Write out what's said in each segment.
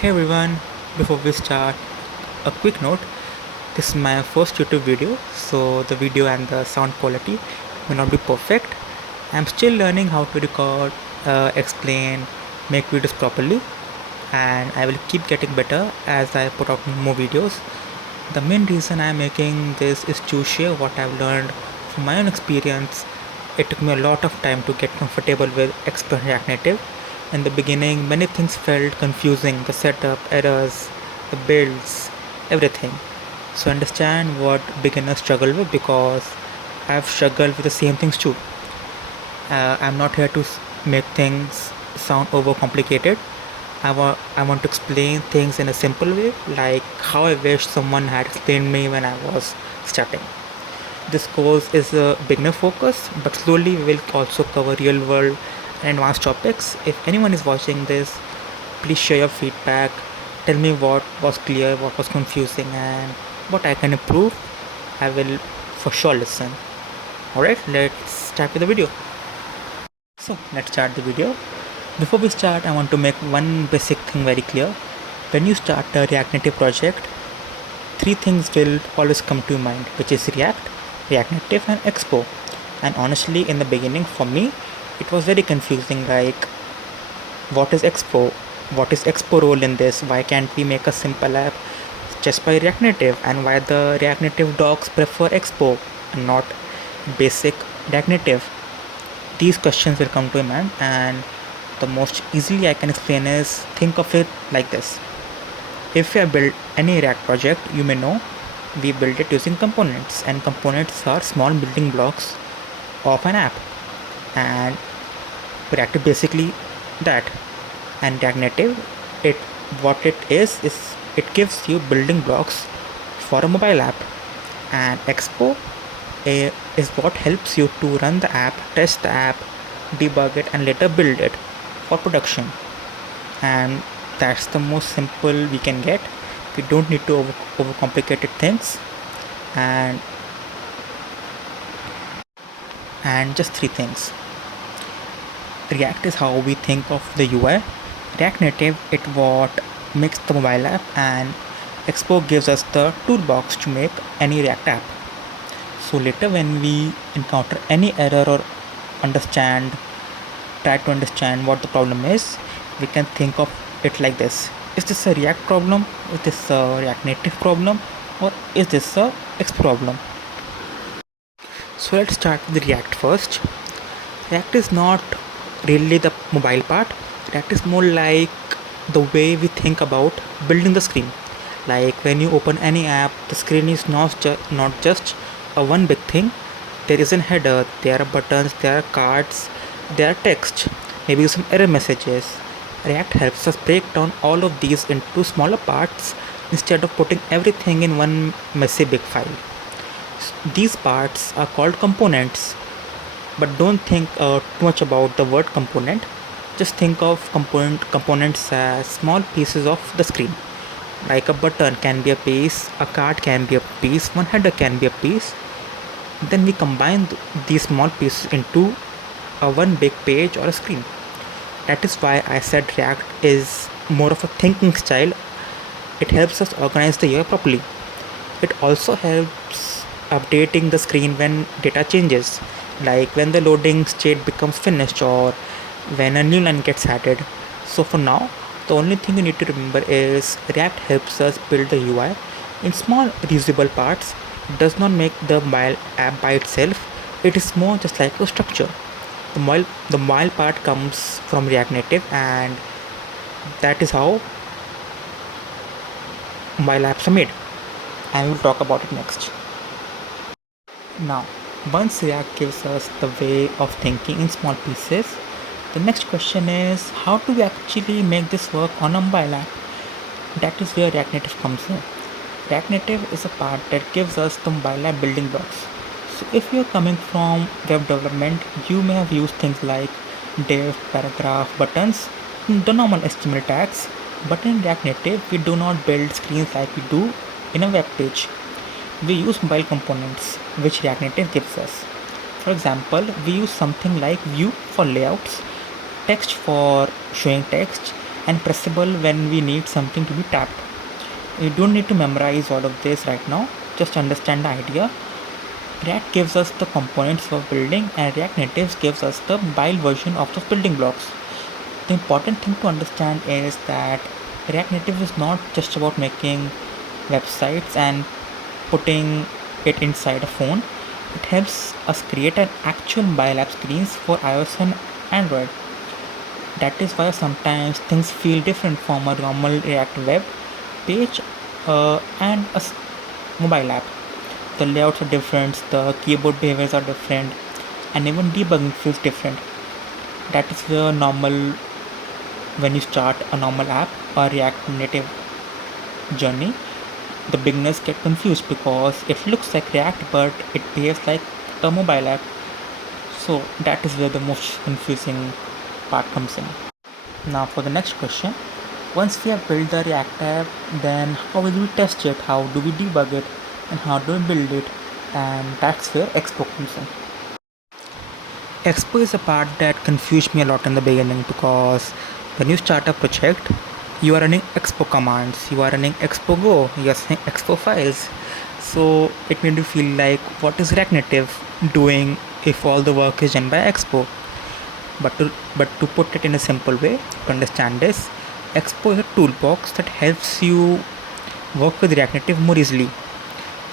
Hey everyone, before we start, a quick note. This is my first YouTube video, so the video and the sound quality may not be perfect. I'm still learning how to record, explain, make videos properly, and I will keep getting better as I put out more videos. The main reason I'm making this is to share what I've learned from my own experience. It took me a lot of time to get comfortable with Expo and React Native. In the beginning, many things felt confusing: the setup, errors, the builds, everything. So understand what beginners struggle with because I've struggled with the same things too. I'm not here to make things sound overcomplicated. I want to explain things in a simple way, like how I wish someone had explained me when I was starting. This course is a beginner focus, but slowly we will also cover real world and advanced topics. If anyone is watching this, please share your feedback. Tell me what was clear, what was confusing, and what I can improve. I will for sure listen. Alright, let's start with the video. So, let's start the video. Before we start, I want to make one basic thing very clear. When you start a React Native project, three things will always come to your mind, which is React, React Native, and Expo. And honestly, in the beginning, for me, it was very confusing. Like, what is Expo? What is Expo role in this? Why can't we make a simple app just by React Native? And why the React Native docs prefer Expo and not basic React Native? These questions will come to your mind, and the most easily I can explain is think of it like this. If you have built any React project, you may know we build it using components, and components are small building blocks of an app. And React is basically that. And React Native, it what it is it gives you building blocks for a mobile app. And Expo is what helps you to run the app, test the app, debug it, and later build it for production. And that's the most simple we can get. We don't need to overcomplicated things. and and just three things. React is how we think of the UI. React Native it what makes the mobile app, and Expo gives us the toolbox to make any React app. So later when we encounter any error or understand try to understand what the problem is, we can think of it like this: is this a React problem, is this a React Native problem, or is this a Expo problem? So let's start with React first. React is not really the mobile part. React is more like the way we think about building the screen. Like when you open any app, the screen is not just a one big thing. There is a header, there are buttons, there are cards, there are text, maybe some error messages. React helps us break down all of these into smaller parts instead of putting everything in one messy big file. These parts are called components, but don't think too much about the word component. Just think of components as small pieces of the screen. Like a button can be a piece, a card can be a piece, one header can be a piece. Then we combine these small pieces into a one big page or a screen. That is why I said React is more of a thinking style. It helps us organize the UI properly. It also helps updating the screen when data changes, like when the loading state becomes finished or when a new line gets added. So for now, the only thing you need to remember is React helps us build the UI in small reusable parts. It does not make the mobile app by itself. It is more just like a structure. The mobile part comes from React Native, and that is how mobile apps are made. And we'll talk about it next. Now, once React gives us the way of thinking in small pieces, the next question is how do we actually make this work on a mobile app? That is where React Native comes in. React Native is a part that gives us the mobile app building blocks. So if you're coming from web development, you may have used things like div, paragraph, buttons, the normal HTML tags. But in React Native, we do not build screens like we do in a web page. We use mobile components, which React Native gives us. For example, we use something like view for layouts, text for showing text, and pressable when we need something to be tapped. You don't need to memorize all of this right now, just understand the idea. React gives us the components for building, and React Native gives us the mobile version of those building blocks. The important thing to understand is that React Native is not just about making websites and putting it inside a phone. It helps us create an actual mobile app screens for iOS and Android. That is why sometimes things feel different from a normal React web page and mobile app. The layouts are different, the keyboard behaviors are different, and even debugging feels different. That is where normal when you start a normal app or React Native journey, the beginners get confused because it looks like React but it behaves like a mobile app. So that is where the most confusing part comes in. Now for the next question, once we have built the React app, then how will we test it? How do we debug it? And how do we build it? And that's where Expo comes in. Expo is a part that confused me a lot in the beginning because when you start a project, you are running Expo commands, you are running Expo Go, you are running Expo files. So it made me feel like, what is React Native doing if all the work is done by Expo? But to put it in a simple way to understand this, Expo is a toolbox that helps you work with React Native more easily.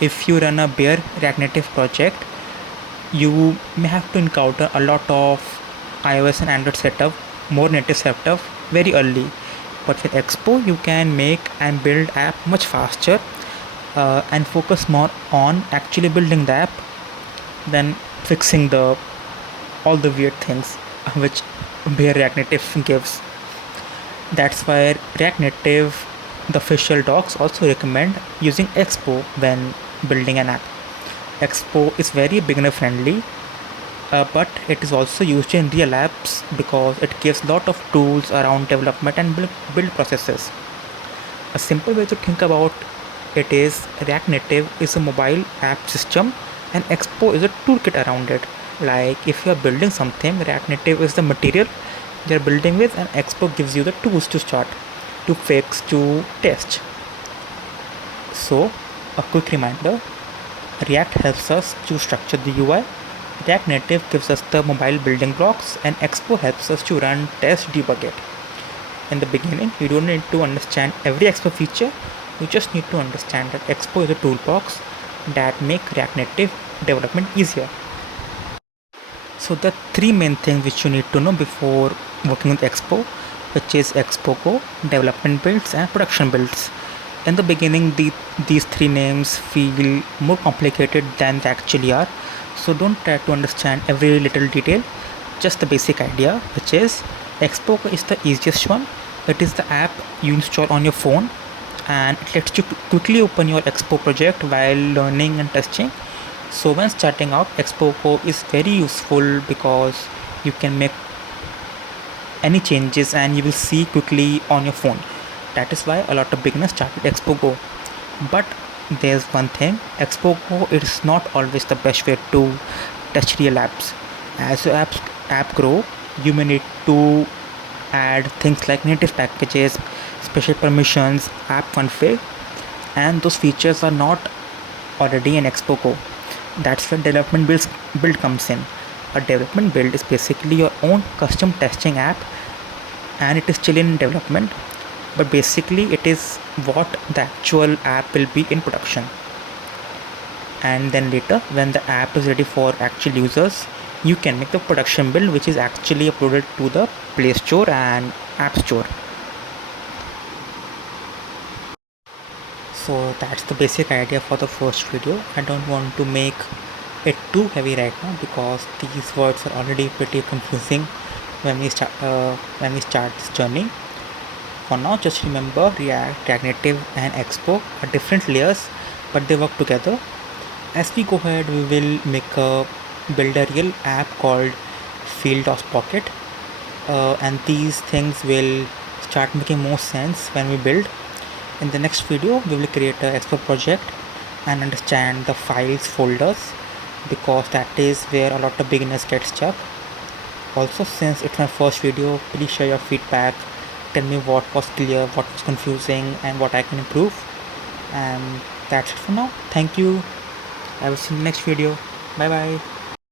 If you run a bare React Native project, you may have to encounter a lot of iOS and Android setup, more native setup very early. But with Expo, you can make and build app much faster and focus more on actually building the app than fixing all the weird things which bare React Native gives. That's why React Native, the official docs also recommend using Expo when building an app. Expo is very beginner friendly, but it is also used in real apps because it gives lot of tools around development and build processes. A simple way to think about it is React Native is a mobile app system and Expo is a toolkit around it. Like if you are building something, React Native is the material you are building with, and Expo gives you the tools to start, to fix, to test. So, a quick reminder, React helps us to structure the UI, React Native gives us the mobile building blocks, and Expo helps us to run, test, debug it. In the beginning, you don't need to understand every Expo feature, you just need to understand that Expo is a toolbox that make React Native development easier. So the three main things which you need to know before working with Expo, which is Expo Go, development builds and production builds. In the beginning, these three names feel more complicated than they actually are. So don't try to understand every little detail, just the basic idea, which is Expo Go is the easiest one. It is the app you install on your phone and it lets you quickly open your Expo project while learning and testing. So when starting out, Expo Go is very useful because you can make any changes and you will see quickly on your phone. That is why a lot of beginners start with Expo Go. But there's one thing, Expo Go is not always the best way to test real apps. As your app grow, you may need to add things like native packages, special permissions, app config, and those features are not already in Expo Go. That's where development build comes in. A development build is basically your own custom testing app and it is still in development, but basically it is what the actual app will be in production. And then later when the app is ready for actual users, you can make the production build which is actually uploaded to the Play Store and App Store. So that's the basic idea for the first video. I don't want to make it too heavy right now because these words are already pretty confusing when we start this journey. For now, just remember React Native and Expo are different layers, but they work together. As we go ahead, we will build a real app called Field.Pocket, and these things will start making more sense when we build. In the next video, we will create an Expo project and understand the files folders because that is where a lot of beginners get stuck. Also, since it's my first video, please share your feedback tell me what was clear, what was confusing, and what I can improve. And that's it for now. Thank you. I will see you in the next video. Bye bye.